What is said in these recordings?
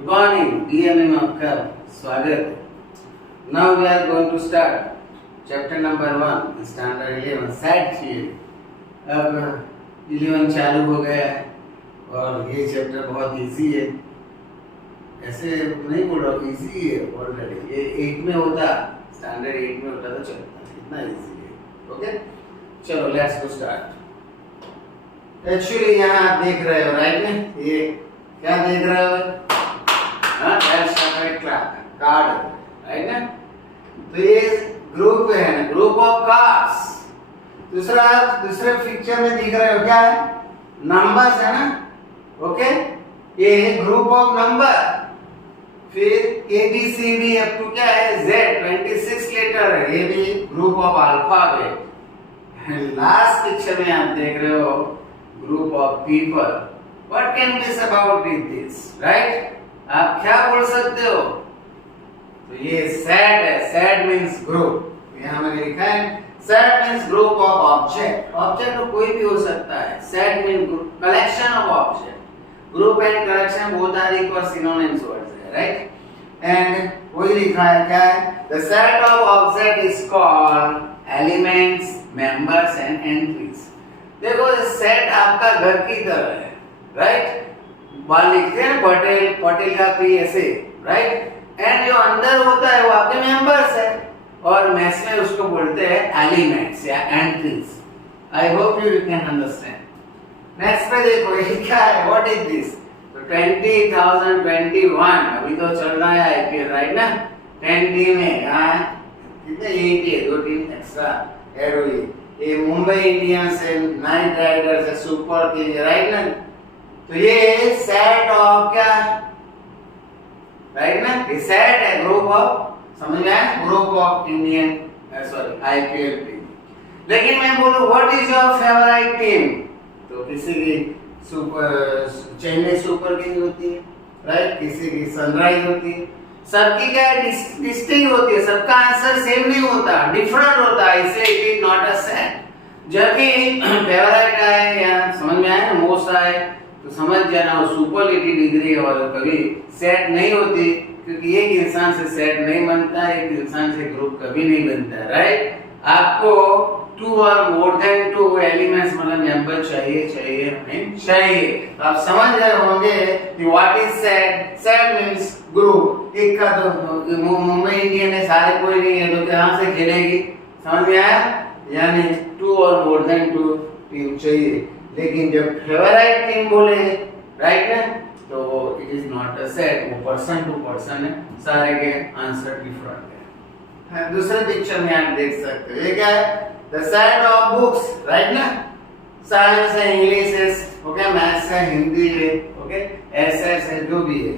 Good morning, DMA में आपका स्वागत है. Now we are going to start chapter number 1, standard 11, set theory. अब 11 चालू हो गया है और ये चैप्टर बहुत इजी है. ऐसे नहीं बोल रहा हूँ, इजी है ऑलरेडी. ये 8 में होता, स्टैंडर्ड 8 में होता तो चलता, इतना इजी है. ओके, चलो लेट्स गो स्टार्ट. एक्चुअली यहाँ आप देख रहे हो राइट में, ये क्या देख रहे हो? कार्ड राइट ना. तो ये ग्रुप है ना, ग्रुप ऑफ कार्ड्स. दूसरे पिक्चर में दिख रहे हो क्या है? नंबर्स है ना. ओके, ये है ग्रुप ऑफ नंबर. फिर A B C D up to क्या है? जेड. 26 लेटर है. ये भी group of alphabet. Last picture में आप देख रहे हो group of people. What can be said about this right? आप क्या बोल सकते हो? तो ये सेट है. Set means group. यहाँ मैंने लिखा है set means group of object. Object तो कोई भी हो सकता है. Set means collection of object. Group and collection both are equal synonyms words है राइट. एंड वही लिखा है क्या है? The set of object is called elements, members and entries. देखो सेट आपका घर की तरह है राइट. वहां लिखते हैं पटेल, पटेल का पी ऐसे राइट. एंड जो अंदर होता है वो आपके मेंबर्स है और मैथ्स में उसको बोलते हैं एलिमेंट्स या entries. I hope you can understand. Next पे देखो ये क्या है? What is this? तो 20,021 अभी तो चल रहा है आईपीएल राइट ना. 10 टीम है यहाँ, कितने 80 है, 2 टीम एक्स्ट्रा ऐड हुई. ये मुंबई इंडियंस है, नाइट राइडर्स है, सुपर किंग्स राइट ना. तो ये सेट ऑफ क्या राइट ना, ये सेट है ग्रुप ऑफ, समझ में आया? Group of Indian sorry IPL team. लेकिन मैं बोलूं what is your favourite team, तो किसी की चेन्नई सुपर किंग होती है राइट, किसी की सनराइज होती है. सबकी क्या डिस्टिंक्ट होती है, सबका आंसर सेम नहीं होता, डिफरेंट होता है. इसलिए it is not a set. जब भी फेवरेट आए या समझ में आए मोस्ट आए तो समझ जाना वो सुपरलेटिव डिग्री है और कभी सेट नहीं होती, क्योंकि एक इंसान से सेट नहीं बनता, एक इंसान से ग्रुप कभी नहीं बनता राइट. आपको 2 और मोर देन 2 एलिमेंट्स मतलब मेंबर चाहिए चाहिए. आप समझ रहे होंगे कि what is set. Set means group. एक का तो मुंबई इंडियन है, सारे कोई नहीं है तो कहां से खेलेगी, समझ में आया? यानी 2 और मोर देन 2 टीम चाहिए. लेकिन जब फेवरेट टीम बोले राइट ना, तो it is not a set. वो पर्सन टू पर्सन है, सारे के आंसर डिफरेंट है. दूसरे पिक्चर में आप देख सकते हो ये क्या है? The set of books right ना. साइंस है, इंग्लिश है, ओके, मैथ्स है, हिंदी है, ओके, एसएस है, जो भी है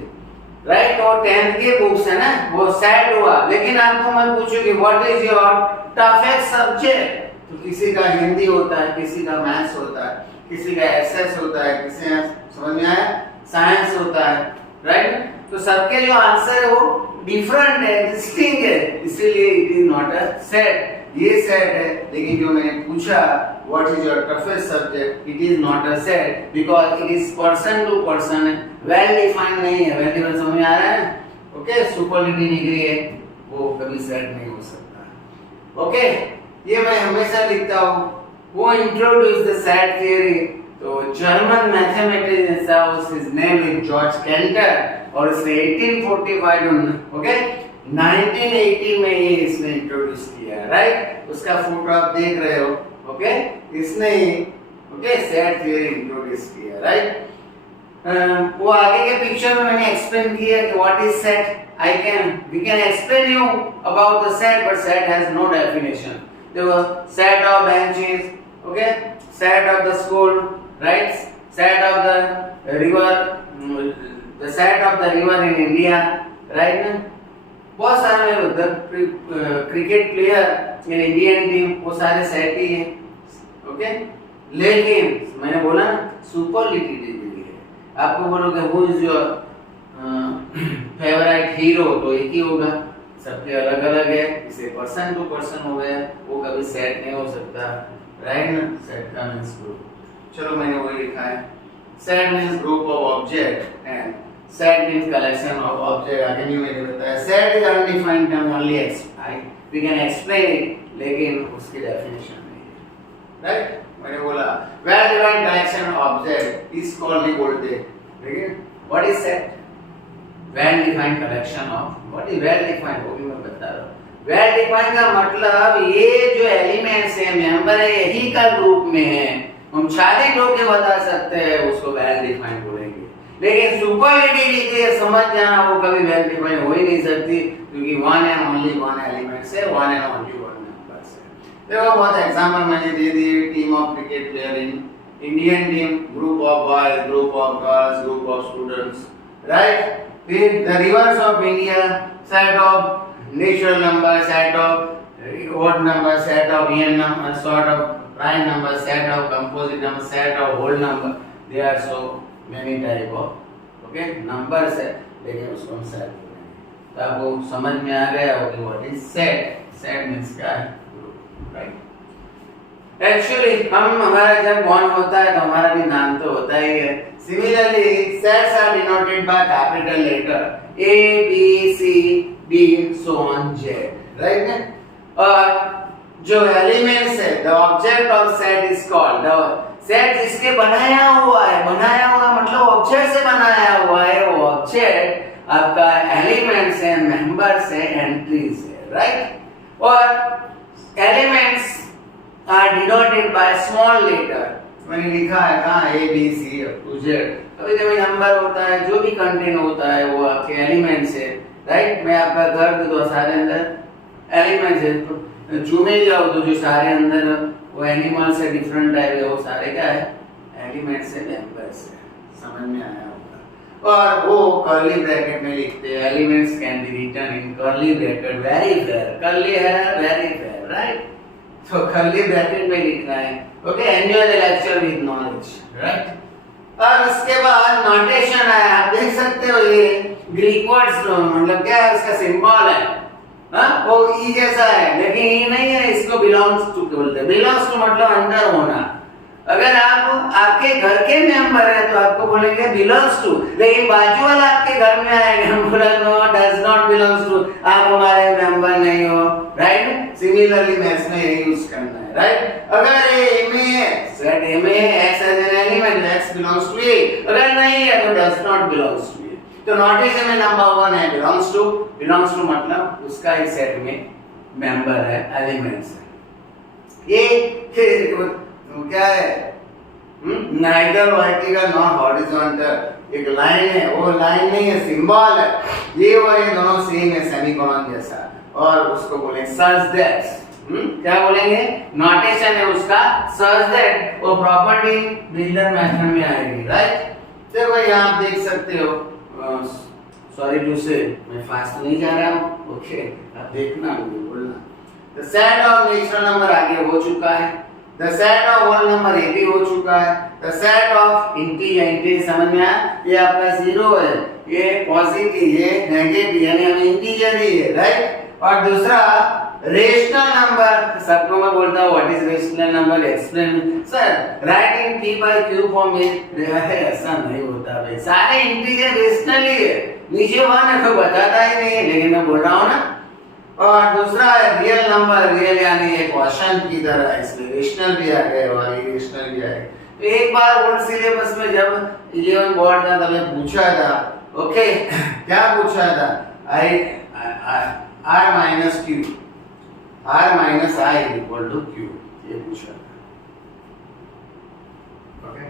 राइट. और 10th के बुक्स है ना, वो सेट हुआ. लेकिन आपको मैं पूछूं कि what is your toughest subject, तो किसी का हिंदी होता है, किसी का मैथ्स होता है, किसी का एसएस होता है, किसी का समझ में आया साइंस होता है राइट. तो सबके जो आंसर है वो डिफरेंट है, डिस्टिंक्ट है, इसीलिए it is not a set. ये सेट है. लेकिन जो मैंने पूछा what is your toughest subject, it is not a set because it is person to person है, वेल डिफाइंड नहीं है. वेल डिफाइंड समझ में आ रहा है? ओके, सुपरलेटिव डिग्री है, वो कभी सेट नहीं हो सकता. ओके, ये मैं हमेशा लिखता हूँ. वो इंट्रोड्यूस द सेट थ्योरी. तो जर्मन मैथमेटिशियन था, his name is George canter और इसने 1845 ओके 1980 में ये इसने इंट्रोड्यूस किया राइट. उसका फोटो आप देख रहे हो. ओके, इसने ओके सेट थ्योरी इंट्रोड्यूस किया राइट. वो आगे के पिक्चर में मैंने एक्सप्लेन किया कि what is set. We can explain you about the set, but set has no definition. देखो, set of benches, okay, set of the school right, set of the river, the set of the river in India right ना. बहुत सारे cricket player in Indian team, वो सारे set ही है. Okay, लेकिन मैंने बोला सुपरलेटिव डिग्री है. आपको बोलोगे who is your favourite hero, तो एक ही होगा. सबके अलग अलग है, इसे पर्सन टू पर्सन हो गया, वो कभी सेट नहीं हो सकता राइट ना. सेट का मींस ग्रुप. चलो मैंने वही लिखा है. Set means group of object and set means collection of object. आगे नहीं मैंने बताया set is undefined term only we can explain it, लेकिन उसकी डेफिनेशन नहीं है, राइट। मैंने बोला well defined collection object is called, नहीं बोलते, लेकिन what is set? Well defined collection of, what is well defined, वो भी मैं बता रहा हूं। वेल डिफाइंड का मतलब ये जो एलिमेंट्स है, मेंबर है, यही का ग्रुप में है, हम शादी होके बता सकते हैं, उसको वेल डिफाइंड बोलेंगे। लेकिन सुपरलेटिव लिखे समझ जाना, वो कभी वेल डिफाइंड हो ही नहीं सकती, क्योंकि one and only one elements है, one and only one numbers है। देखो बहुत एग्जांपल मैंने दे दिए। Team of cricket player in Indian team, group of boys, group of girls, group of students, right. फिर the rivers of India, set of natural number, set of odd number, set of even number, sort of prime number, set of composite number, set of whole number. There are so many type of okay numbers है, लेकिन उसको हम set बोलेंगे। तो आपको समझ में आ गया होगा what is set? Set means क्या है? Right? Actually हमारा जब born होता है तो हमारा भी नाम तो होता ही है। Similarly, sets are denoted by capital letter A, B, C, D, so on, Z, right? और जो एलिमेंट्स है, the object of set is called, the set जिसके बनाया हुआ है, बनाया हुआ मतलब ऑब्जेक्ट से बनाया हुआ है, वो ऑब्जेक्ट आपका एलिमेंट्स है, मेंबर्स है, एंट्रीज है, राइट। और elements are denoted by small letter, मैंने लिखा है कहाँ A, B, C, Z। कभी कभी नंबर होता है, जो भी कंटेंट होता है वो आपके एलिमेंट्स है, राइट। मैं आपका घर दे दो, सारे अंदर एलिमेंट्स है, तो चूमे जाओ तो जो सारे अंदर वो एनिमल्स है, डिफरेंट टाइप है, वो सारे क्या है? एलिमेंट्स है, मेंबर्स है। समझ में आया होगा। और वो कर्ली ब्रैकेट में लिखते हैं, elements can be written in curly bracket, very fair, curly है वेरी फेयर, राइट। तो कर्ली ब्रैकेट में लिखना है, okay. Enjoy the lecture with knowledge, right. और उसके बाद नोटेशन है, आप देख सकते हो ये ग्रीक वर्ड्स, मतलब क्या है उसका सिंबल है, हाँ वो ई जैसा है, लेकिन ई नहीं है, इसको बिलोंग्स टू बोलते हैं। बिलोंग्स टू मतलब अंदर होना। अगर आप आपके घर के मेंबर है तो आपको बोलेंगे बिलोंग्स टू, लेकिन बाजू वाला आपके घर में आएगा, हम बोला no does not belongs to, आप हमारे मेंबर नहीं हो, राइट। सिमिलरली मैथ्स में यही यूज करना है, राइट। अगर ए में है, सेट ए में है, x as an element, x belongs to A, अगर नहीं है तो does not belongs to A. तो नोटेशन में नंबर 1 है बिलोंग्स टू मतलब उसका इस सेट में मेंबर है, एलिमेंट्स है। ये क्या है? नाइदर वर्टिकल नॉट हॉरिजॉन्टल, एक लाइन है, वो लाइन नहीं है, सिंबल है। ये और ये दोनों सेम है, सेमीकोलन जैसा, और उसको बोलेंगे सच दैट। क्या बोलेंगे? नोटेशन है उसका सच दैट, वो प्रॉपर्टी बिल्डर मेथड में आएगी, राइट। देखो यहाँ आप देख सकते हो, सॉरी टू से मैं फास्ट नहीं जा रहा हूँ, ओके, आप देखना बोलना। The set of natural number आगे हो चुका है, the set of whole number ये भी हो चुका है, द सेट ऑफ इंटीजर समझ में आया, ये आपका 0 है, ये पॉजिटिव, ये नेगेटिव, यानी हमें इंटीजर ही है, राइट। और दूसरा रेशनल नंबर, सबको मैं बोलता हूँ what is rational number, explain sir, right in p by q form में ऐसा नहीं होता भाई, सारे इंटीजर रेशनल ही है, नीचे वन है तो बताता ही नहीं है, लेकिन मैं बोल रहा हूँ ना। और दूसरा है रियल नंबर, रियल यानी एक क्वेश्चन की तरह, इसलिए रेशनल भी आ गए और इरेशनल भी आ गए। तो एक बार ओल्ड सिलेबस में जब 11 बोर्ड था तब पूछा था, ओके, क्या पूछा था? r minus q, r minus I equal to q, ये पूछा था, ओके।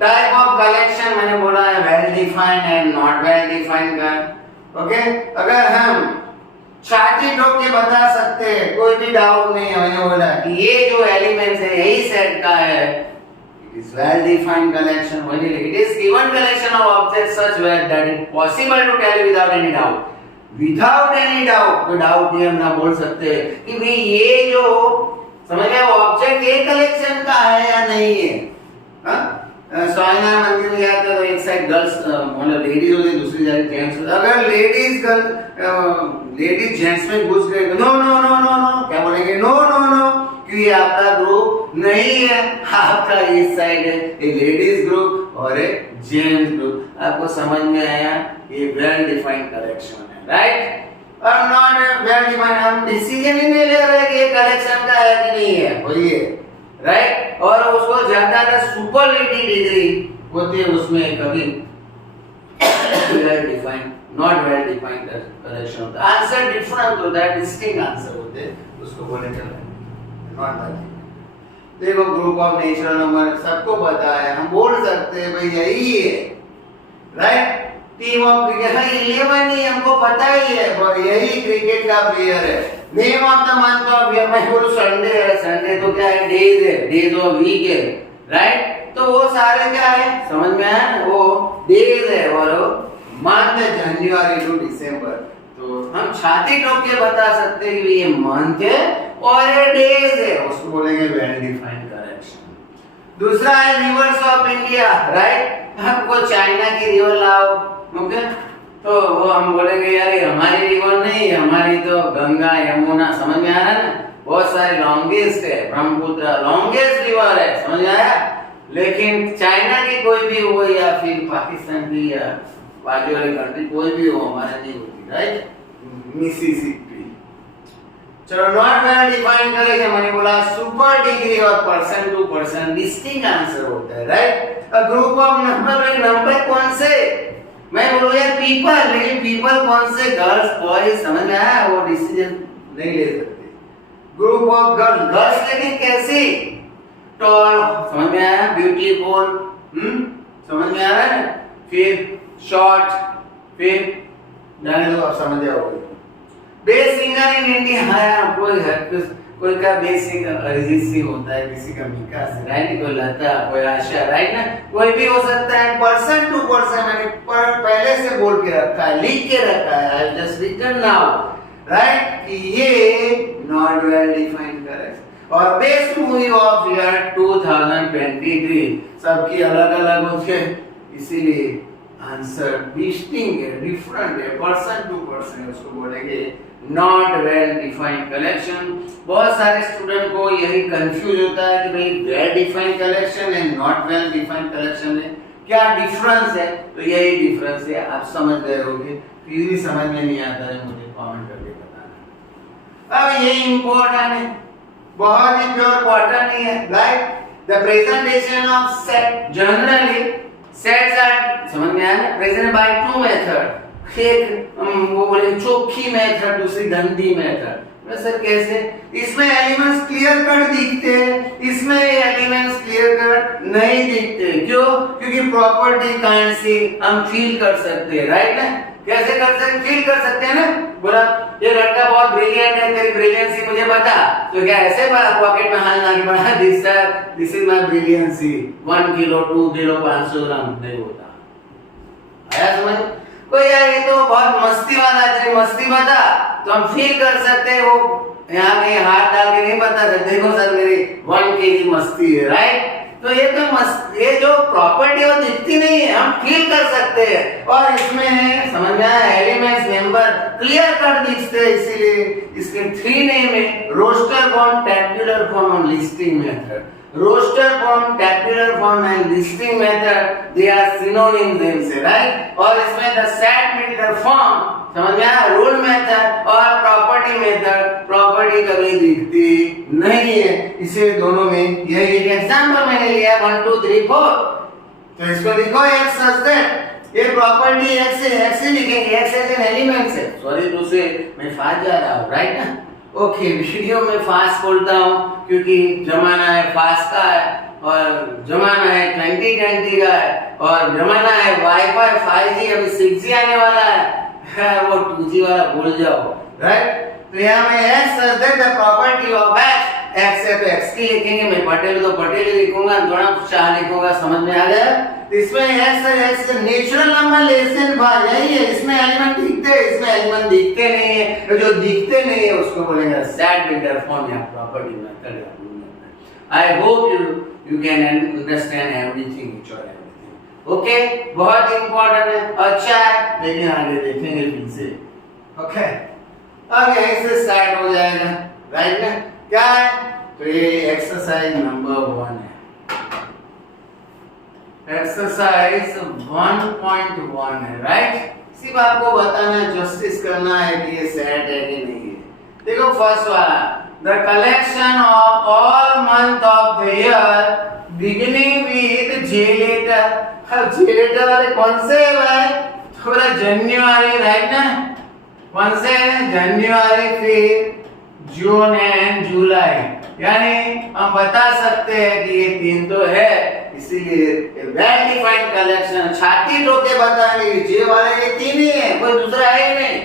टाइप ऑफ कलेक्शन मैंने बोला है well defined and not well defined का, ओके। अगर हम छाती ठोक के बता सकते हैं, कोई भी डाउट नहीं है, मैंने बोला कि ये जो एलिमेंट्स है यही सेट का है, it is well defined collection, when it is given collection of objects such well that it possible to tell without any doubt, without any doubt, कोई डाउट नहीं हम ना बोल सकते कि भाई ये जो समझ गए ऑब्जेक्ट ये कलेक्शन का है या नहीं है। हां, स्वामीनारायण मंदिर में जाते तो एक साइड गर्ल्स मतलब लेडीज होती, दूसरी साइड जेंट्स होते। अगर लेडीज जेंट्स में घुस गए तो no no no no no, क्या बोलेंगे? नो नो नो, क्योंकि आपका ग्रुप नहीं है, आपका इस साइड है, ये लेडीज ग्रुप और एक जेम्स ग्रुप। आपको समझ में आया? ये वेल डिफाइंड कलेक्शन है, राइट। और नॉट वेल डिफाइंड, हम डिसीजन ही नहीं ले रहे कि ये कलेक्शन का है कि नहीं है, वही है, राइट। और उसको ज्यादा सुपरलेटिव डिग्री होती है, उसमें कभी well defined not well defined collection होता है। आंसर डिफरेंट होता है, डिस्टिंक्ट आंसर होते हैं, उसको बोले नॉट वेल। देखो ग्रुप ऑफ नेचुरल नंबर सबको पता है, हम बोल सकते हैं भाई यही है, राइट। टीम ऑफ क्रिकेट, हाँ 11 ही हमको पता ही है, पर यही क्रिकेट का प्लेयर है। Name of the month of year, मैं बोलूं संडे है, संडे तो क्या है, डेज है, डेज ऑफ वीक है, राइट। तो वो सारे क्या है, समझ में आया ना, वो डेज है और मंथ है जनवरी टू दिसंबर। तो हम छाती ठोक के बता सकते हैं कि ये मंथ है और ये डेज है, उसको बोलेंगे वेल डिफाइंड करेक्शन। दूसरा है रिवर्स ऑफ इंडिया, राइट। हमको चाइना की रिवर लाओ, ओके, तो वो हम बोलेंगे यार हमारी रिवर नहीं, हमारी तो गंगा यमुना, समझ में आ रहा है ना। बहुत सारे लॉन्गेस्ट है, ब्रह्मपुत्र लॉन्गेस्ट रिवर है, समझ में आया। लेकिन चाइना की कोई भी हो या फिर पाकिस्तान की या बाकी वाली कंट्री कोई भी हो, हमारे नहीं होती, राइट। मिसिसिपी। चलो नॉट वेल डिफाइंड करेंगे, मैंने बोला सुपर डिग्री और person to person distinct answer होता है, right. A group of number, number कौन से, मैं बोलूं यार पीपल, लेकिन पीपल कौन से, गर्ल्स बॉयज, समझ में आया, वो डिसीजन नहीं ले सकते। ग्रुप ऑफ गर्ल्स, गर्ल्स लेकिन कैसी, टॉल, समझ में आया, ब्यूटीफुल, समझ में आ रहा है। फिर शॉर्ट, फिर जाने दो, आप समझ जाओगे। बेस्ट सिंगर इन इंडिया, हाँ कोई का बेस्ट सिंगर अरिजीत सिंह होता है, किसी का मीका सिंह, राइट, कोई लता, कोई आशा, राइट ना, कोई भी हो सकता है। पर्सन टू पर्सन मैंने पहले से बोल के रखा है, लिख के रखा है, I just written now, right, कि ये नॉट वेल डिफाइंड करेक्ट। और बेस्ट मूवी ऑफ ईयर 2023, सबकी अलग अलग होती है, इसीलिए आंसर डिस्टिंक्ट है, डिफरेंट है, पर्सन टू पर्सन, उसको बोलेंगे नॉट वेल डिफाइंड कलेक्शन। बहुत सारे स्टूडेंट को यही कंफ्यूज होता है कि भाई वेल डिफाइंड कलेक्शन है, नॉट वेल डिफाइंड कलेक्शन है, क्या डिफरेंस है। तो यही डिफरेंस है, आप समझ गए होंगे। फिर भी समझ में नहीं आता है, मुझे कमेंट करके बताना। अब ये इंपॉर्टेंट है, बहुत ही प्योर कॉटन ही है, right. The presentation of set, generally sets are, समझ में आया ना, प्रेजेंट बाय टू मेथड, एक वो बोले चोखी मेथड, दूसरी गंदी मेथड। सर कैसे, इसमें एलिमेंट्स क्लियर कट दिखते हैं, इसमें एलिमेंट्स क्लियर कट नहीं दिखते, क्यों, क्योंकि प्रॉपर्टी काइंड से हम फील कर सकते हैं, राइट ना। कैसे कर सकते, फील कर सकते हैं ना। बोला ये लड़का बहुत ब्रिलियंट है, तेरी ब्रिलियंसी मुझे बता, तो क्या ऐसे पॉकेट में हाथ ना के बड़ा this is my brilliancy, 1 kilo 2 kilo 500 ग्राम नहीं होता। आया समझ? कोई यार ये तो बहुत मस्ती वाला है, तेरी मस्ती बता, तो हम फील कर सकते हैं, वो यहाँ पे हाथ डाल के नहीं बता सकते, देखो सर मेरी 1 केजी मस्ती है, राइट। तो ये तो ये जो प्रॉपर्टी वो दिखती नहीं है, हम फील कर सकते हैं। और इसमें है, समझ में आया, एलिमेंट्स मेंबर क्लियर कट दिखते हैं, इसीलिए इसके 3 नेम है, रोस्टर फॉर्म, टैब्यूलर फॉर्म और listing method. Roster form, tabular form and listing method, they are synonym names है, राइट। और इसमें द सेट मीटर फॉर्म, समझ में आया, रूल मेथड और प्रॉपर्टी मेथड, प्रॉपर्टी कभी दिखती नहीं है, इसे दोनों में यही एक एग्जांपल मैंने लिया 1 2 3 4। तो इसको लिखो x सच दैट ये प्रॉपर्टी x है, x ही लिखेंगे, x एज एन एलिमेंट है। सॉरी दूसरे मैं फास्ट जा रहा हूं, राइट ना। ओके, वीडियो में फास्ट बोलता हूं क्योंकि जमाना है फास्ट का है, और जमाना है 2020 का है, और जमाना है वाईफाई 5G, अभी 6G आने वाला है, वो 2G वाला भूल जाओ, राइट। तो यहाँ में x such that the property of x है, तो x की लिखेंगे, मैं पटेल तो पटेल ही लिखूंगा, थोड़ा शाह लिखूंगा, समझ में आ गया। इसमें x natural number less than 5 यही है, इसमें एलिमेंट दिखते हैं, इसमें एलिमेंट दिखते नहीं है, तो जो दिखते नहीं है उसको बोलेंगे सेट मीटर फॉर्म या प्रॉपर्टी मेथड या rule method. I hope you can understand everything, etch और एवरीथिंग। ओके, बहुत इंपॉर्टेंट है, अच्छा है, लेकिन आगे देखेंगे फिर से। ओके, अब यहीं से स्टार्ट हो जाएगा, राइट ना। क्या है, तो ये एक्सरसाइज नंबर 1 है। एक्सरसाइज 1.1 है, राइट। सिर्फ आपको बताना है, जस्टिस करना है कि ये सेट है कि नहीं है। देखो फर्स्ट वाला, the collection of all month of the year beginning with J letter. अब जे लेटर वाले कौन से है भाई? थोड़ा जनवरी, राइट ना? कौन से है? जनवरी, फिर जून एंड जुलाई। यानी हम बता सकते हैं कि ये 3 तो है, इसीलिए वेल डिफाइंड कलेक्शन। छाती ठोके बताएंगे जे वाले ये 3 ही है, कोई दूसरा है ही नहीं।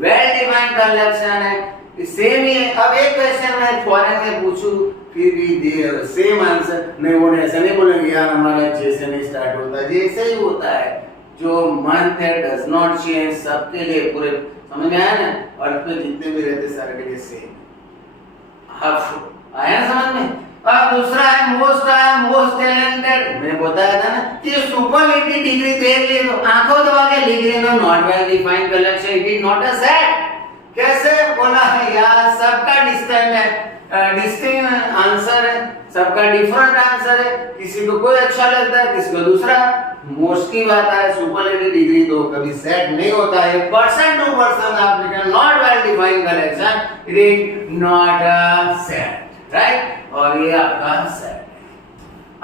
वेल डिफाइंड कलेक्शन है, सेम ही है। अब एक क्वेश्चन मैं फॉरेन में पूछूं फिर भी दे सेम आंसर नहीं, वो ऐसा नहीं बोलेंगे यार हमारा जे से नहीं स्टार्ट होता, जे से ही होता है। जो मंथ है डज नॉट चेंज, सबके लिए पूरे, समझ में आया ना? अर्थ पे जितने भी रहते सारे के लिए सेम। आया ना समझ में? अब दूसरा है मोस्ट टैलेंटेड। मैंने बताया था ना कि सुपरलेटिव डिग्री देख लिए तो आंखों दबा के लिख लेना, not well defined collection, it is not a set. कैसे बोला है यार? सबका डिस्टिंक्ट आंसर है, सबका डिफरेंट आंसर है। किसी को कोई अच्छा लगता है, किसी को दूसरा। मोस्ट की बात है, सुपरलेटिव डिग्री तो कभी सेट नहीं होता है। पर्सन टू पर्सन आप लिखें not well defined collection, it is not a set, right. और ये आपका सेट है।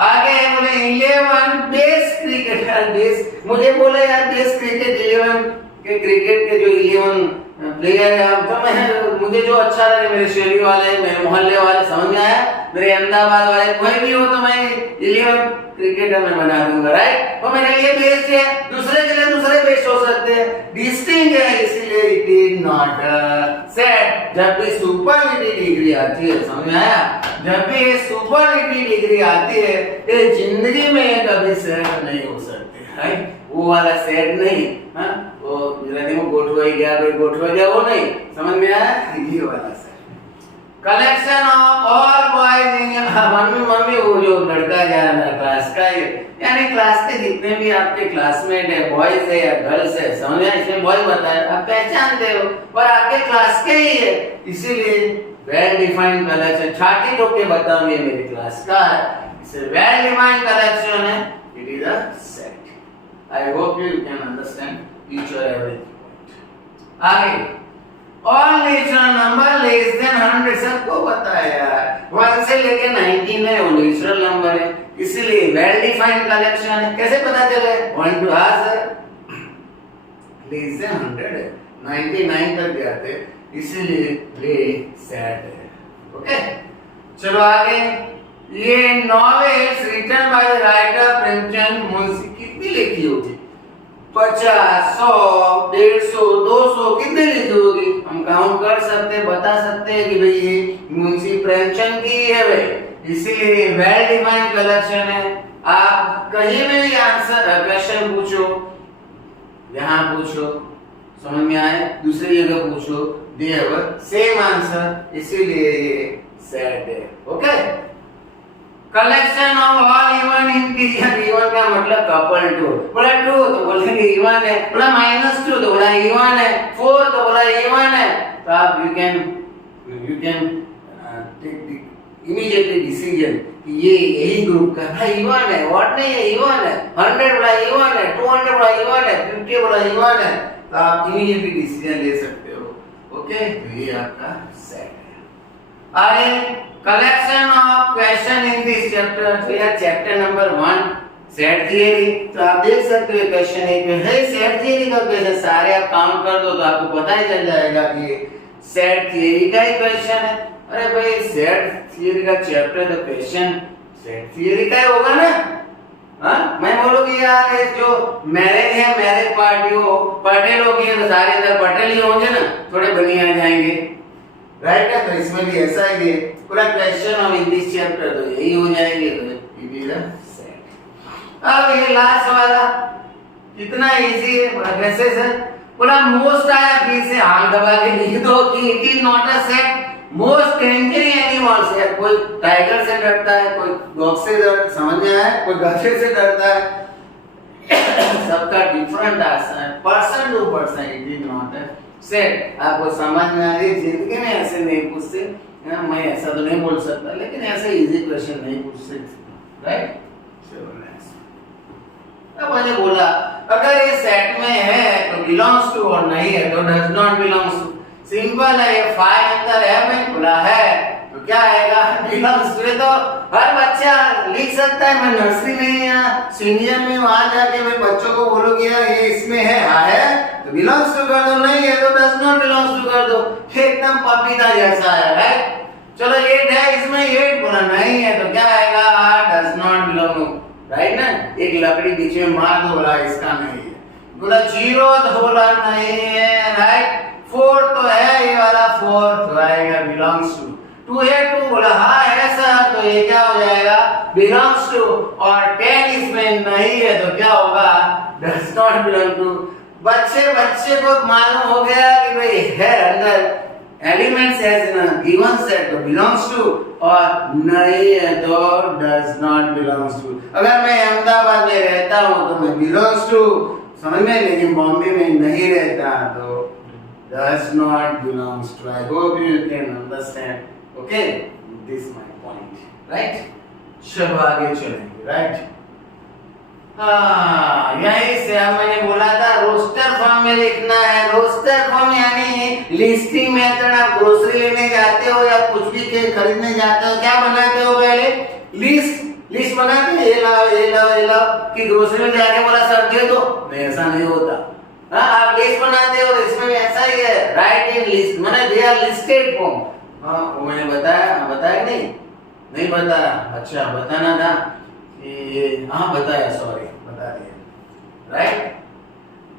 आगे बोले 11 बेस्ट क्रिकेटर। बेस्ट मुझे बोले यार बेस्ट क्रिकेट 11 के क्रिकेट के जो 11 प्लेयर है, अब तो मैं मुझे जो अच्छा लगे, मेरे शहरी वाले, मेरे मोहल्ले वाले, समझ में आया? मेरे अहमदाबाद वाले कोई भी हो तो मैं 11 क्रिकेटर में बना दूंगा, राइट। तो मेरे लिए बेस्ट है, दूसरे के लिए दूसरे बेस्ट हो सकते हैं, डिस्टिंक्ट है, इसीलिए इट इज नॉट सेट। जब भी सुपरलेटिव डिग्री आती है, समझ में आया? जब भी सुपरलेटिव डिग्री आती है, ये जिंदगी में कभी सेट नहीं हो सकती, राइट। वो वाला सेट नहीं, हाँ वो गुजराती में गोठवाई गया, कोई गोठवा गया, वो नहीं, समझ में आया? ये वाला set. Collection of all boys in mummy वो जो लड़का जा रहा है क्लास का, यानी क्लास के जितने भी आपके क्लासमेट है, बॉयज है या गर्ल्स है, समझ में? इसमें बॉयज बताया, आप पहचानते हो और आपके क्लास के ही है, इसीलिए वेल डिफाइंड कलेक्शन। छाती ठोक के बताऊंगी मेरी क्लास का है, इसे वेल डिफाइंड कलेक्शन है, it is a set. I hope you can understand each और एवरीथिंग। आगे all natural number less than 100, सबको पता है यार, 1 से लेके 19 है वो नेचुरल नंबर है, इसीलिए वेल डिफाइंड कलेक्शन है। कैसे पता चले? 1 to लेस देन 100 है, 99 तक जाते, इसीलिए ले सेट है। ओके चलो आगे। ये novels written by the writer Premchand Munshi कितनी लिखी होगी? 50, 100, 150, 200, कितने लिखी होगी? हम काउंट कर सकते हैं, बता सकते हैं कि भाई ये मुंशी प्रेमचंद की है भाई, इसीलिए वेल डिफाइंड कलेक्शन है। आप कहीं भी आंसर क्वेश्चन पूछो, यहाँ पूछो, समझ में आए, दूसरी जगह पूछो, दे हैव सेम आंसर, इसीलिए ये सेट है। Okay collection of all even integer, even का मतलब कपल टू, बोला 2 तो बोलेंगे इवन है, बोला -2 तो बोला इवन है, 4 तो बोला इवन है। तो आप you can take immediately decision कि ये यही ग्रुप का है, इवन है, व्हाट नहीं है, इवन है, 100 बोला इवन है, 200 बोला इवन है, 50 बोला इवन है, तो आप इमीडिएटली डिसीजन ले सकते हो। ओके तो ये आपका सेट है। आगे collection of question in this chapter, तो यार चैप्टर नंबर 1 सेट थियरी, तो आप देख सकते हो क्वेश्चन है सेट थियरी का क्वेश्चन, सारे आप काउंट कर दो तो आपको पता ही चल जाएगा कि ये सेट थियरी का ही क्वेश्चन है। अरे भाई सेट थियरी का चैप्टर तो क्वेश्चन सेट थियरी का ही होगा ना। हाँ मैं बोलूँगी यार ये जो मैरिज है, मैरिज पार्टी हो, पटेलों की है तो सारे अंदर पटेल ही होंगे ना, थोड़े बनिया जाएंगे, राइट है। तो इसमें भी ऐसा ही है, पूरा question of in this chapter तो यही हो जाएंगे, तो इट इज अ सेट। अब ये लास्ट वाला कितना इजी है, बड़ा कैसे सर, पूरा मोस्ट आया, बी से आग दबा के लिख दो कि it is not a set. Most dangerous animals है, कोई टाइगर से डरता है, कोई डॉग से डरता, समझ में आया, कोई गधे से डरता है, सबका डिफरेंट आंसर है, person to person it is not a set. आपको समझ में आ रही है? जिंदगी में ऐसे नहीं पूछते, मैं ऐसा तो नहीं बोल सकता, लेकिन ऐसे इजी क्वेश्चन नहीं पूछ सकते, राइट। चलो नेक्स्ट। अब मैंने बोला अगर ये सेट में है तो बिलोंग्स टू और नहीं है तो does not belongs to. Simple है, ये फाइल अंदर है, मैं बोला है तो क्या आएगा बिलोंग्स टू। तो हर बच्चा लिख सकता है। मैं नर्सरी में या सीनियर में वहां जाके मैं बच्चों को बोलूंगी यार ये इसमें है, हाँ है तो बिलोंग्स टू कर दो, नहीं है तो डज नॉट बिलोंग्स टू कर दो। एकदम पपीता जैसा है, राइट। चलो 8 है, इसमें 8 बोला नहीं है तो क्या आएगा डज नॉट बिलोंग, राइट ना। एक लकड़ी बीच में मार दो, बोला इसका नहीं है। बोला 0 तो बोला नहीं है, राइट। 4 तो है, ये वाला 4 तो आएगा बिलोंग्स टू। 2 है, 2 बोला हाँ है सर, तो ये क्या हो जाएगा बिलोंग्स टू। और 10 इसमें नहीं है तो क्या होगा डज नॉट बिलोंग टू। बच्चे को मालूम हो गया कि भाई है अंदर elements as in given set तो बिलोंग्स टू, और नहीं है तो डज नॉट बिलोंग्स टू। अगर मैं अहमदाबाद में रहता हूँ तो मैं बिलोंग्स टू समझ में, लेकिन बॉम्बे में नहीं रहता तो does not belongs to. I hope you can understand. Okay, this is my point, right? चलो आगे चलेंगे, right? हाँ, यही से मैंने बोला था रोस्टर फॉर्म में लिखना है। रोस्टर फॉर्म यानी लिस्टिंग मेथड। आप ग्रोसरी लेने जाते हो या कुछ भी खरीदने जाते हो, क्या बनाते हो पहले लिस्ट बनाते हो, ये लाओ ये लाओ ये लाओ। कि ग्रोसरी में जाके बोला सर दे दो, नहीं ऐसा नहीं होता। हाँ, आप लिस्ट बनाते हो, इसमें भी ऐसा ही है, राइट इन लिस्ट माने दे आर लिस्टेड फॉर्म। हाँ वो मैंने बताया नहीं बताया, अच्छा बताना था कि ये हाँ बताया, सॉरी बता दिया, राइट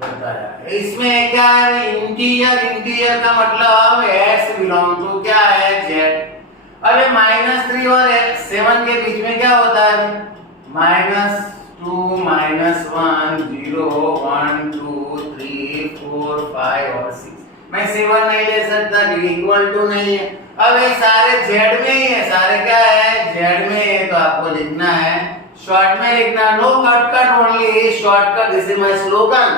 बताया। इसमें क्या है इंटीजर का मतलब एक्स बिलोंग टू क्या है जेड। अब -3 और 7 के बीच में क्या होता है -2 -1 0 1 2 3 4 5 और 6। मैं 7 नहीं ले सकता क्योंकि इक्वल टू नहीं है। अब ये सारे जेड में ही है, सारे क्या है जेड में है, तो आपको लिखना है शॉर्ट में लिखना, no cut only shortcut. This is my slogan.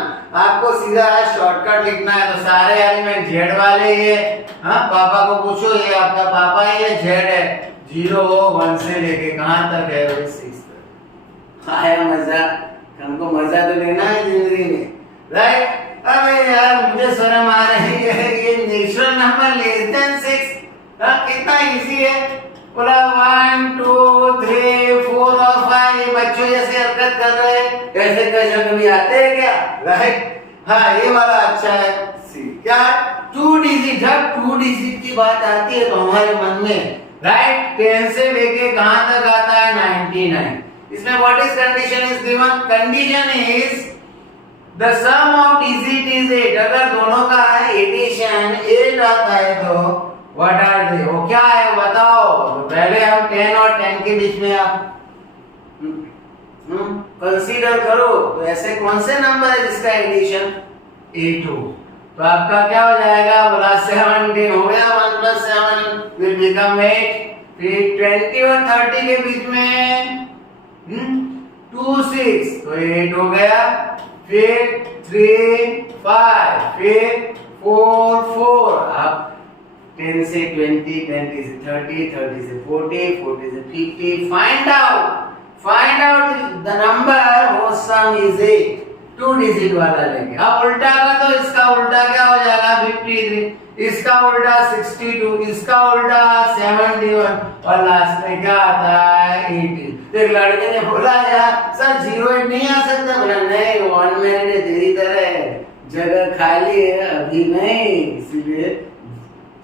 आपको सीधा शॉर्टकट लिखना है, तो सारे एलिमेंट जेड वाले ही है। हाँ पापा को पूछो, ये आपका पापा ही है, जेड है। 0 1 से लेके कहां तक है 6 तक। आया मजा, हमको मजा तो लेना है जिंदगी में, राइट। अबे यार मुझे शर्म आ रही है, ये नेचुरल नंबर लेस देन 6 कितना इजी है। बोला 1 2 3 4 और 5 बच्चों जैसे हरकत कर रहे हैं, ऐसे कैसे कभी आते हैं क्या, राइट। हाँ ये वाला अच्छा है। सी क्या 2 डिजिट, जब 2 डिजिट की बात आती है तो हमारे मन में राइट 10 से लेके कहां तक आता है 99। इसमें what is condition is given, condition is the sum of digit is 8। अगर दोनों का एडिशन 8 आता है तो व्हाट आर दे, वो क्या है बताओ। तो पहले हम 10 और 10 के बीच में आप कंसीडर करो, तो ऐसे कौन से नंबर है जिसका एडिशन 8 हो। तो आपका क्या हो जाएगा, बोला 17 हो गया, 1 + 7 विल बिकम 8। फिर 20 और 30 के बीच में 2 6 तो 8 हो गया। फिर 3 5 फिर 4 4। अब 10 से 20 20 से 30 30 से 40 40 से 50। Find out the number whose sum is 8। 2 digit वाला लेंगे। अब उल्टा का तो इसका उल्टा क्या हो जाएगा 53, इसका उल्टा 62, इसका उल्टा 71 और लास्ट में क्या आता है 80। तो एक लड़के ने बोला यार सर 08 नहीं आ सकता, बोला नहीं 1 मिनट है, तेरी तरह जगह खाली है अभी नहीं, इसीलिए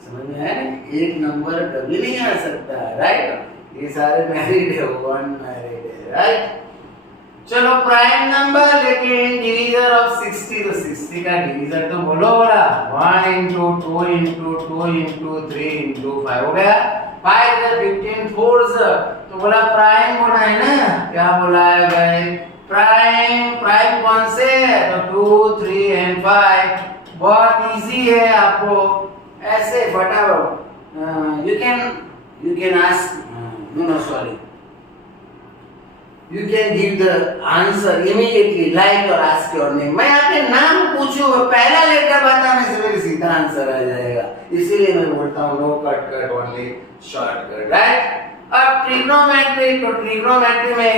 समझ में आया, एक नंबर कभी नहीं आ सकता, राइट। ये सारे मैरिड है, 1 मैरिड है, राइट। चलो प्राइम नंबर लेकिन डिवीजर ऑफ 60, तो 60 का डिवीजर तो बोलो बोला 1 × 2 × 2 × 3 × 5 हो गया। 5 × 15 4 तो बोला प्राइम बोला है ना, क्या बोला है भाई प्राइम कौन से है, तो 2 3 एंड 5। बहुत इजी है, आपको ऐसे फटाफट you can ask you can give the answer immediately like or ask your name। मैं आपके नाम पूछूं, पहला लेटर बताने से मेरे सीधा आंसर आ जाएगा, इसीलिए मैं बोलता हूँ no cut only shortcut, right. अब ट्रिग्नोमेट्री, तो ट्रिग्नोमेट्री में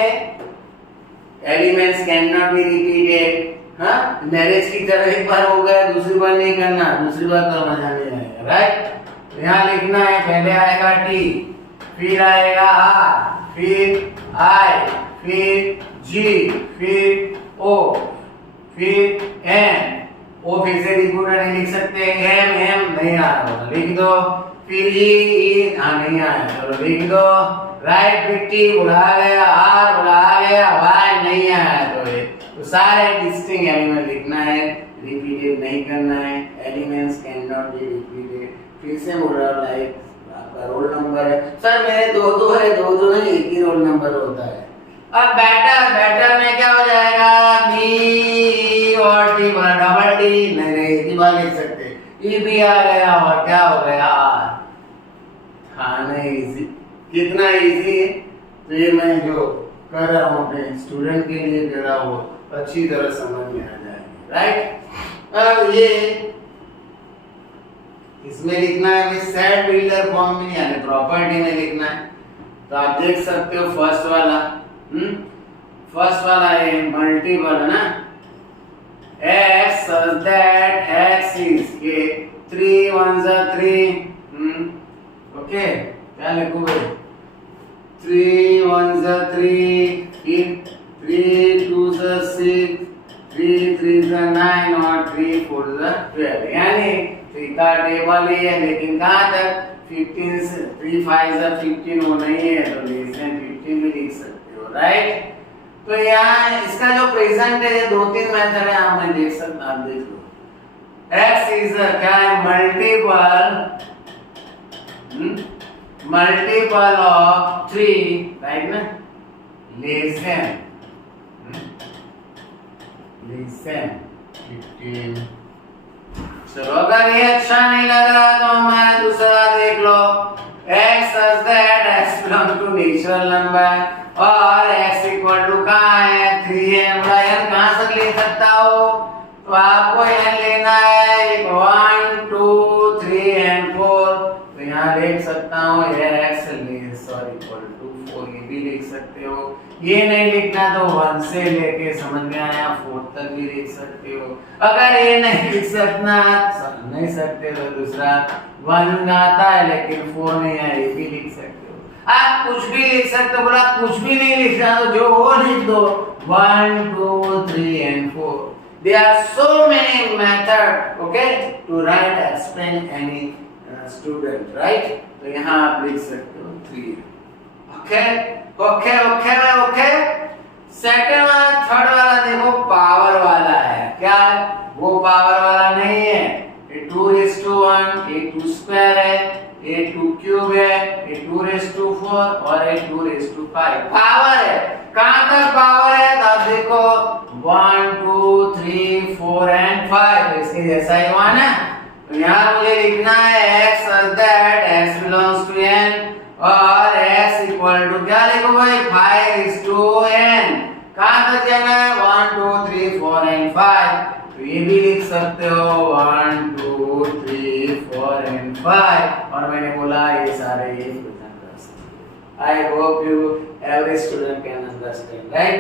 elements can not be repeated. हाँ, मैरिज की तरह एक बार हो गया, दूसरी बार नहीं करना, दूसरी बार तो मजा नहीं आएगा, राइट। यहाँ लिखना है, पहले आएगा टी, फिर आएगा आर, फिर आई, फिर जी, फिर ओ, फिर एन। ओ फिर से रिपीट नहीं लिख सकते, एम नहीं आ रहा, लिख दो। फिर ई नहीं आया, चलो लिख दो। राइट, फिर टी बुला गया, आर बुला गया, वाई नहीं आया, तो सारे डिस्टिंक्ट एलिमेंट लिखना है, रिपीटेड नहीं करना है। Elements can not be repeated. फिर से बोल रहा हूँ, लाइक आपका रोल नंबर है, सर मेरे दो है, दो नहीं, एक ही रोल नंबर होता है। अब बैटर में क्या हो जाएगा, बी और टी बोला, डबल टी नहीं, एक ही बार लिख सकते, ई भी आ गया और क्या हो गया, आर। खाना इजी, कितना इजी है। तो ये मैं जो कर रहा हूँ अपने स्टूडेंट के लिए कर रहा हूँ, अच्छी तरह समझ में आ जाएगी, राइट। अब ये इसमें लिखना है सेट बिल्डर फॉर्म में, यानी प्रॉपर्टी में लिखना है। तो आप देख सकते हो फर्स्ट वाला, फर्स्ट वाला है मल्टीपल है ना, x such that x is के 3 1 जा 3, ओके क्या लिखूं भाई, 3 1 जा 3, फिर 3 2 जा 6, 3 3 जा 9 और 3 4 जा 12, यानी 3 का टेबल ही है, लेकिन कहाँ तक 15 से 3 5 जा 15 वो नहीं है, तो लेस देन 15 भी लिख सकते हो, राइट। तो यहाँ इसका जो प्रेजेंट है, दो तीन मेथड है, आप मैं देख सकता, आप देख लो। x इज क्या है, मल्टीपल ऑफ 3, राइट ना, लेस देन 15। चलो अगर ये अच्छा नहीं लग रहा तो हमारा दूसरा देख लो, x such that x belong to natural number और x इक्वल टू कहाँ है, 3 है। बड़ा n कहाँ से ले सकता हो, तो आपको n लेना है 1 2 3 and 4, तो यहाँ लिख सकता हूँ x इक्वल टू 4, ये भी लिख सकते हो। ये नहीं लिखना तो 1 से लेके समझ में आया 4 तक भी लिख सकते हो। अगर ये नहीं लिख सकते तो दूसरा 1 आता है लेकिन 4 नहीं है, ये भी लिख सकते हो। आप कुछ भी लिख सकते हो, बोला कुछ भी नहीं लिखना तो जो वो लिख दो, 1 2 3 and 4। There are so many methods, okay, to write explain any student, right? तो यहाँ आप लिख सकते हो 3, ओके। सेकंड वाला, थर्ड वाला देखो पावर वाला है, क्या है वो पावर वाला नहीं है, ये 2:1, ये 2 स्क्वायर है, ये 2 क्यूब है, ये 2:4 और ये 2:5 पावर है। कहाँ तक पावर है, तब देखो 1 2 3 4 and 5, इसके जैसा ही 1 है। तो यहाँ मुझे लिखना है x such that x belongs to n और x इक्वल टू क्या लिखो भाई, 5:n। कहाँ तक जाना है, 1 2 3 4 and 5, तो ये भी लिख सकते हो 1 2 3 4 and 5, और मैंने बोला ये सारे ये प्रेजेंट कर सकते। I hope you every student can understand, right.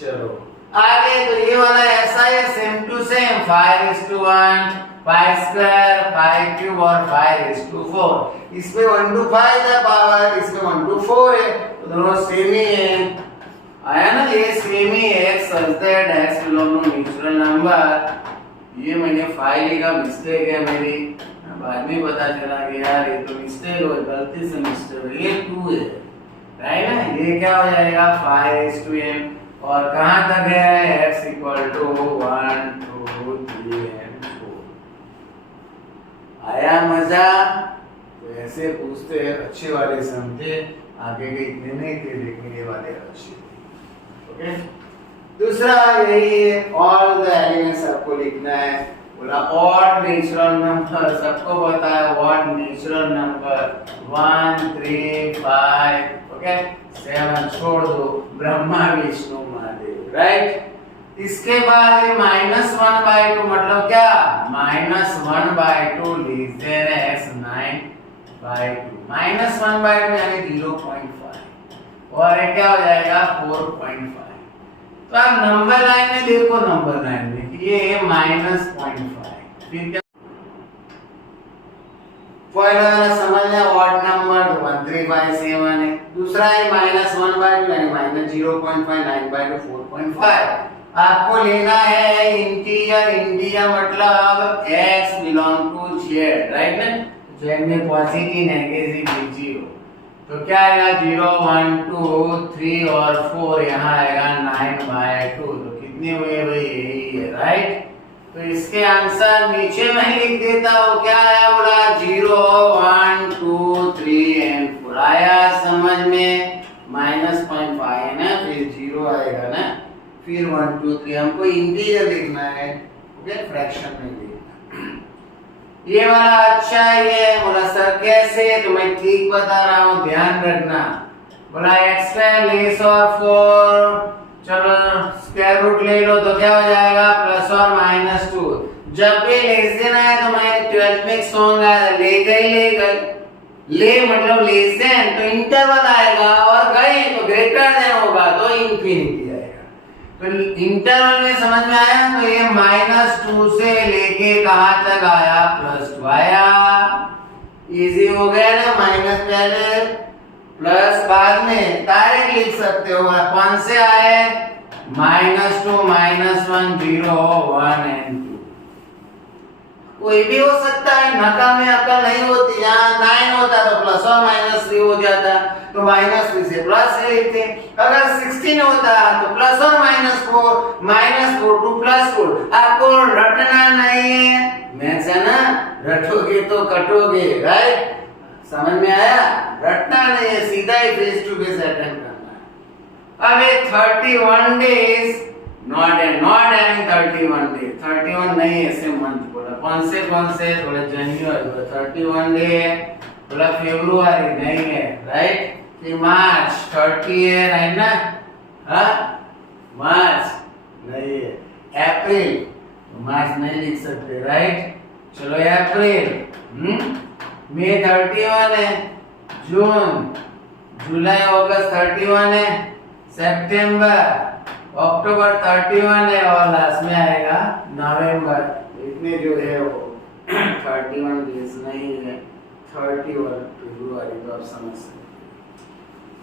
चलो आगे, तो ये वाला ऐसा है, same to same 5:1, 5 square, 5 cube और 5:4। इसमें 1 to 5 है पावर, इसमें 1 to 4 है, तो दोनों सेम ही है। आया ना, ये सेम ही है। x such that x belong to natural number, ये मैंने 5 लिखा, मिस्टेक है मेरी, बाद में पता चला कि यार ये तो मिस्टेक हो, गलती से मिस्टेक हो, ये 2 है, राइट ना। ये क्या हो जाएगा 5:n, और कहाँ तक है x इक्वल टू 1 2 3 and 4। आया मजा। तो ऐसे पूछते हैं, अच्छे वाले समझे, आगे के इतने नहीं थे लेकिन ये वाले अच्छे थे, ओके। दूसरा यही है, ऑल द एलिमेंट्स आपको लिखना है। बोला ऑड नेचुरल नंबर, सबको पता है ऑड नेचुरल नंबर 1 3 5, ओके 7 छोड़ दो, ब्रह्मा विष्णु महादेव, राइट। इसके बाद ये -1/2 मतलब क्या, -1/2 लेस देन x 9/2, -1/2 यानी 0.5, और ये क्या हो जाएगा 4.5। तो आप नंबर लाइन में देखो, नंबर लाइन में ये है -0.5, फिर क्या पहला वाला समझना ऑड नंबर 1357 है, दूसरा है -1/2 यानी -0.59/2 4.5। आपको लेना है इंटीजर, इंटीजर मतलब x belong to z, right ना, z में पॉजिटिव नेगेटिव 0, तो क्या आएगा 0 1 2 3 और 4, यहाँ आएगा 9/2, तो कितने हुए भाई, यही है, राइट। तो इसके आंसर नीचे में लिख देता हूँ, क्या आया बोला 0 1 2 3 एंड 4 आया समझ में, -0.5 है ना, फिर 0 आएगा ना, फिर 1 2 3, हमको इंटीजर लिखना है, ओके, फ्रैक्शन में लिखना। ये वाला अच्छा है, बोला सर कैसे, तो मैं ठीक बता रहा हूँ, ध्यान रखना। बोला x² लेस और 4, चलो स्क्वायर रूट ले लो तो क्या हो जाएगा प्लस और -2। जब भी लेस देन आया तो मैं 12 में सॉन्ग आया, ले गए, ले मतलब लेस देन तो इंटरवल आएगा, और गए तो ग्रेटर देन होगा तो इंफिनिटी आएगा। तो इंटरवल में समझ में आया, तो ये -2 से लेके कहां तक आया, +2 आया, इजी हो गया ना, माइनस पहले प्लस बाद में डायरेक्ट लिख सकते हो, कौन से आए -2 -1 0 1 एंड 2, कोई भी हो सकता है, नका में अकल नहीं होती, यहाँ 9 होता तो प्लस और -3 हो जाता, तो -3 से प्लस से लिखते, अगर 16 होता तो प्लस और -4 टू +4, आपको रटना नहीं है, मैथ्स है ना, रटोगे तो कटोगे, राइट, समझ में आया, रटना नहीं है, सीधा ही फेस टू फेस अटेंड करना है। अब ये 31 डेज नॉट हैविंग 31 डेज, 31 नहीं है, ऐसे मंथ बोला, कौन से बोला जनवरी, बोला 31 डे है, बोला फरवरी नहीं है, राइट, फिर मार्च 30 है, राइट ना, हाँ मार्च नहीं है, अप्रैल, मार्च नहीं लिख सकते, राइट, चलो अप्रैल, मई 31 है, जून जुलाई अगस्त 31 है, सितंबर अक्टूबर 31 है, और लास्ट में आएगा नवंबर, इतने जो है वो 31 डेज नहीं है, 31 फरवरी, तो आप समझ सकते।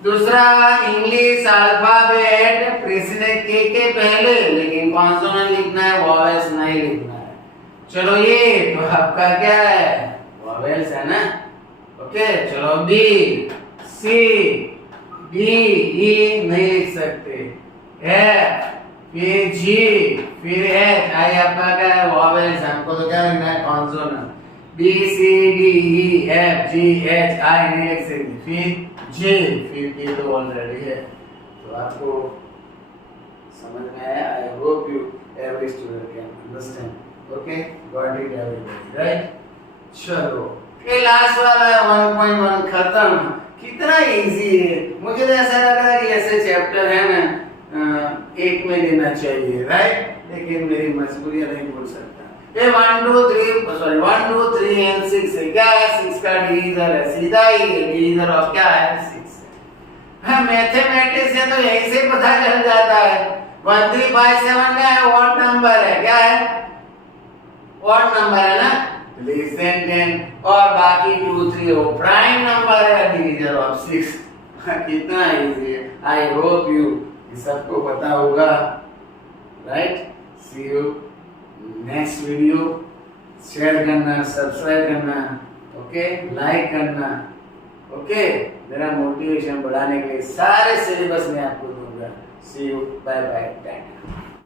दूसरा इंग्लिश अल्फाबेट प्रेसिडेंट के पहले, लेकिन कॉन्सोनेंट लिखना है, वॉवेल्स नहीं लिखना है। चलो ये तो आपका क्या है, वॉवेल्स है ना, ओके, चलो बी सी डी ई नहीं लिख सकते, एफ फिर जी फिर एच, आई आपका क्या है, वॉवेल्स, हमको तो क्या लिखना है, consonant, B C D E F G H I नहीं लिख सकते, फिर जे, फिर के तो ऑलरेडी है, तो आपको समझ में आया, आई hope you every student can understand, okay, got it everybody, right. चलो ये लास्ट वाला है 1.1 खत्म, कितना इजी है, मुझे तो ऐसा लग रहा है कि ऐसे चैप्टर है ना एक में लेना चाहिए, राइट, लेकिन मेरी मजबूरी नहीं बोल सकता। ये 1 2 3 एंड 6 है, क्या है, 6 का डिवीजर है, सीधा ही है, डिवीजर ऑफ क्या है 6 है, हाँ मैथमेटिक्स है तो यहीं से पता चल जाता है। 1357 क्या है, ऑड नंबर है, क्या है, ऑड नंबर है ना, लेस देन 10, और बाकी 2 3 वो प्राइम नंबर है, डिवीजर ऑफ 6, कितना इजी है, आई होप यू सबको पता होगा, right. See you next video, share करना, सब्सक्राइब करना, ओके, लाइक करना, ओके, मेरा मोटिवेशन बढ़ाने के लिए सारे सिलेबस में आपको दूंगा। See you, bye bye, Tata.